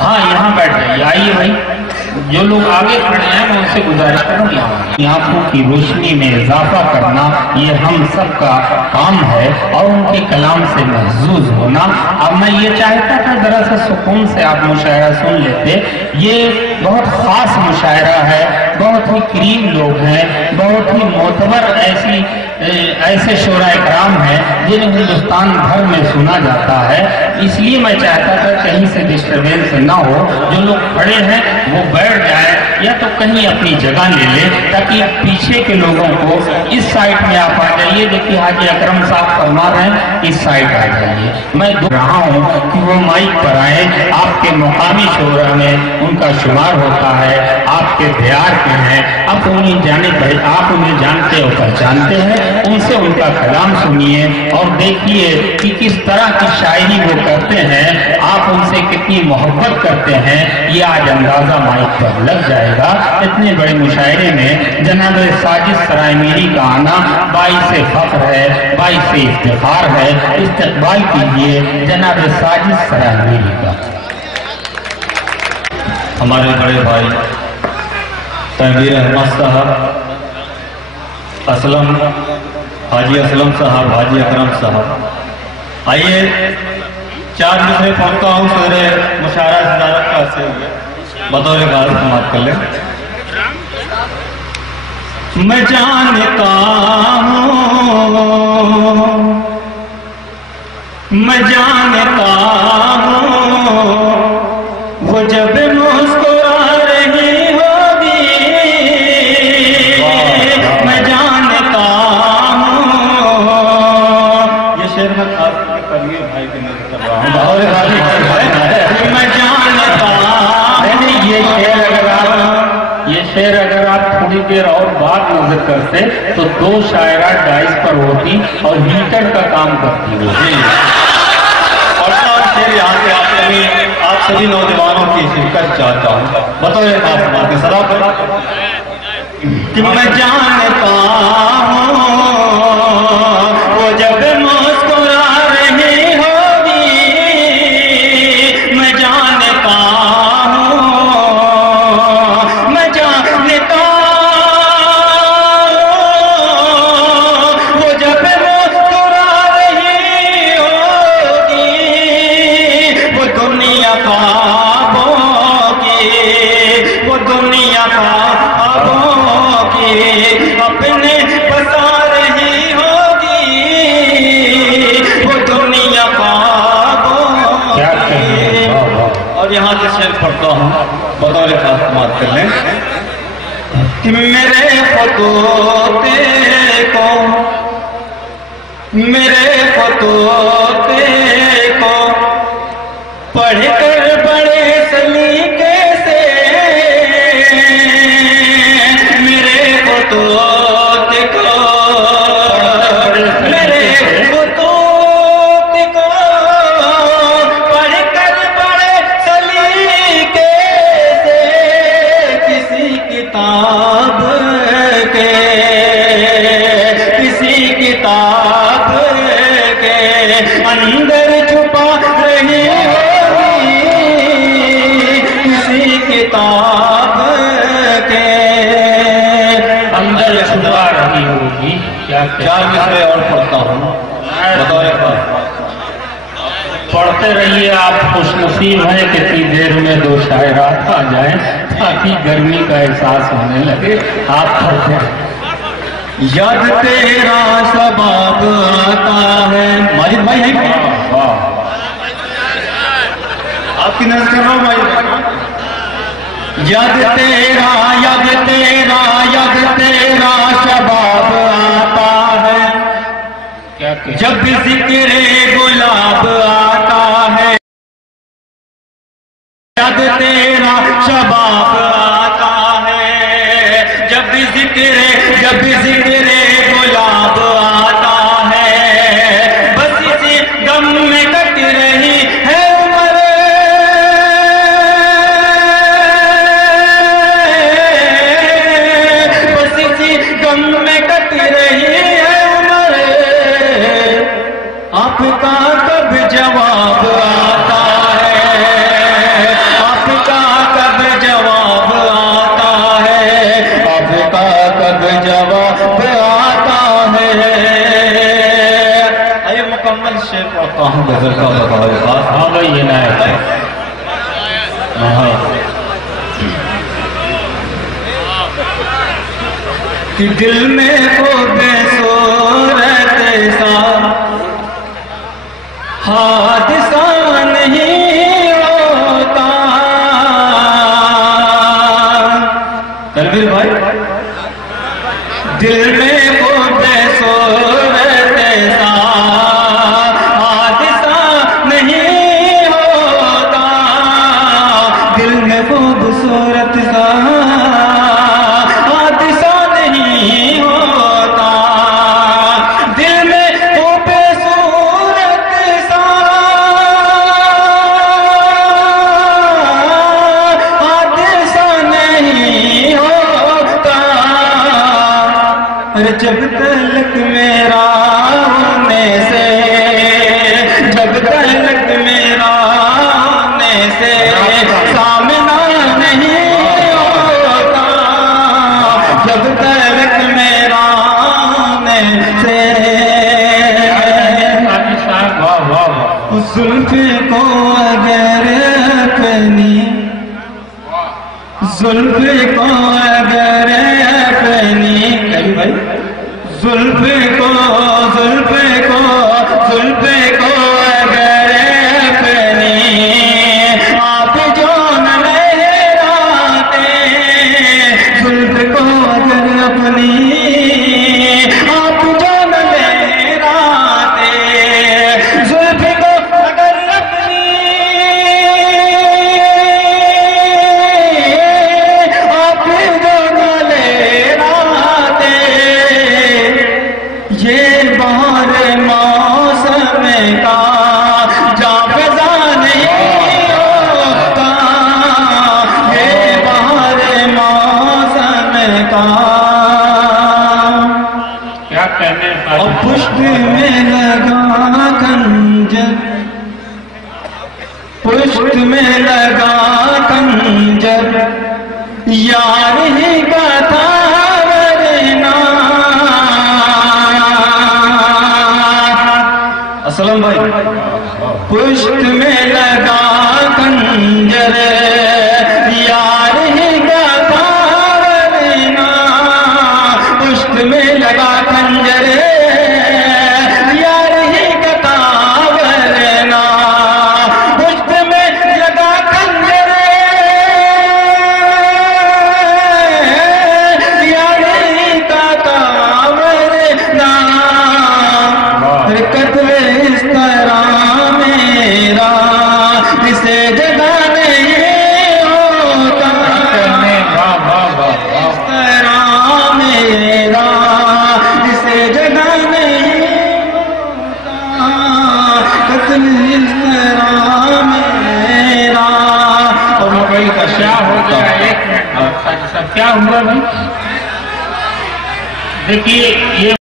ہاں یہاں بیٹھ جائیے، آئیے بھائی، جو لوگ آگے کھڑے ہیں میں ان سے گزارش کروں گا، آنکھوں کی روشنی میں اضافہ کرنا یہ ہم سب کا کام ہے اور ان کے کلام سے محظوظ ہونا۔ اب میں یہ چاہتا تھا ذرا سا سکون سے آپ مشاعرہ سن لیتے، یہ بہت خاص مشاعرہ ہے، بہت ہی کریم لوگ ہیں، بہت ہی معتبر ایسے شعراء کرام ہیں جنہیں ہندوستان بھر میں سنا جاتا ہے، اس لیے میں چاہتا تھا کہیں سے ڈسٹربینس نہ ہو، جو لوگ کھڑے ہیں وہ بیٹھ جائیں یا تو کہیں اپنی جگہ لے لیں تاکہ پیچھے کے لوگوں کو اس سائٹ میں آپ آ جائیے۔ دیکھیے حاجی اکرم صاحب فرما رہے ہیں اس سائٹ آ جائیے، میں دو رہا ہوں کہ وہ مائک پر آئیں، آپ کے مقامی شعراء میں ان کا شمار ہوتا ہے، آپ کے دیار کے ہیں، آپ انہیں جانتے اور پہچانتے ہیں، ان سے ان کا کلام سنیے اور دیکھیے کہ کس طرح کی شاعری وہ کرتے ہیں، آپ ان سے کتنی محبت کرتے ہیں، یہ آج اندازہ مائک پر لگ جائے گا۔ اتنے بڑے مشاعرے میں جناب ساجد سرائے میری کا آنا باعث فخر ہے، باعث افتخار ہے، استقبال کیجیے جناب ساجد سرائے میری کا۔ ہمارے بڑے بھائی تنویر احمد صاحب، حاجی اسلم صاحب، حاجی اکرم صاحب، آئیے 4 مصرے پڑھتا ہوں، صدر مشاعرہ صدارت کا حصے ہوئے بطور غاز سماعت کر لیں۔ میں جانتا ہوں وہ جب مسکرا رہی ہوگی، میں جانتا ہوں، یہ شعر میں خاص کر تنویر بھائی کے نظر کر رہا ہوں، میں جانتا ہوں، یہ شعر اگر آپ تھوڑی دیر اور بعد نظر کرتے تو 2 شاعرات ڈائز پر ہوتی اور ہیٹر کا کام کرتی ہوتی۔ آپ سبھی نوجوانوں کی شرکت چاہتا ہوں بطور خاص بات ہے، صدا پر کہ میں جانتا ہوں وہ جب مسکرا رہی ہوگی، میں جانتا ہوں، میں جانتا ہوں وہ جب مسکرا رہی ہوگی، وہ دنیا خوابوں کی اپنے بسا رہی ہوگی، وہ دنیا خوابوں کی۔ اور یہاں سے شعر پڑھتا ہوں بطور خاص سماعت کر لیں کہ میرے خطوطے کو پڑھ کر بڑے سلیقے سے میرے خطوط کو پڑھ کر بڑے سلیقے سے کسی کتاب کے اندر چھپا رہی ہوگی، کسی کتاب کے اندر چھپا رہی ہوگی۔ 4 مصرے اور پڑھتا ہوں بطور پڑھتے رہیے، آپ خوش نصیب ہیں کہ اتنی دیر میں 2 شاعرات آ جائیں تاکہ گرمی کا احساس ہونے لگے۔ آپ پڑھتے ہیں۔ یاد تیرا شباب آتا ہے، ماجد بھائی ہے آپ کی نظر کر رہا ہوں بھائی۔ یاد تیرا شباب آتا ہے، جب ذکر گلاب آتا ہے، یاد تیرا شباب آتا ہے، جب ذکر گلاب آتا ہے، بس اسی غم میں کٹ رہی ہے عمر، بس اسی غم میں کٹ رہی ہے عمر، آپ کا کب جواب آتا ہے، کہ دل میں خوب صورت سا حادثہ نہیں ہوتا. تنویر بھائی، دل میں خوب صورت سا حادثہ نہیں ہوتا. دل میں خوبصورت سا حادثہ نہیں ہوتا. دل میں خوبصورت سا حادثہ نہیں ہوتا. جب تلک میرا ہونے سے، جب تلک میرا ہونے سے سامنا نہیں ہوتا. جب تلک میرا ہونے سے زلف کو اگر اپنی، زلف کو اگر اپنی بھائی، زلف کو زلف کو زلف کو اگر اپنی آپ جو نہ لہراتے، زلف کو اگر اپنی آپ جو نہ لہراتے، زلف کو اگر اپنی آپ جو نہ لہراتے، یہ بہار موسم کا جاویزہ نہیں ہوتا. یہ بہار موسم کا کیا کہنے اور پشت میں لگا کنجر، پشت میں لگا کنجر یار ہی کا تھا ورنہ. اسلم بھائی، پشت میں لگا کنجر یار ہی کا تھا ورنہ. پشت میں لگا کنجر یار ہی کا تھا ورنہ. پشت میں لگا کنجر یار ہی کا تھا ورنہ. قتل اس طرح میرا اسے جگہ نہیں ہوتا. اس طرح میرا اسے جگہ نہیں ہوتا. قتل اس طرح میرا. اور کوئی کیا ہو گیا؟ ایک منٹ کیا ہوا بھائی؟ دیکھیے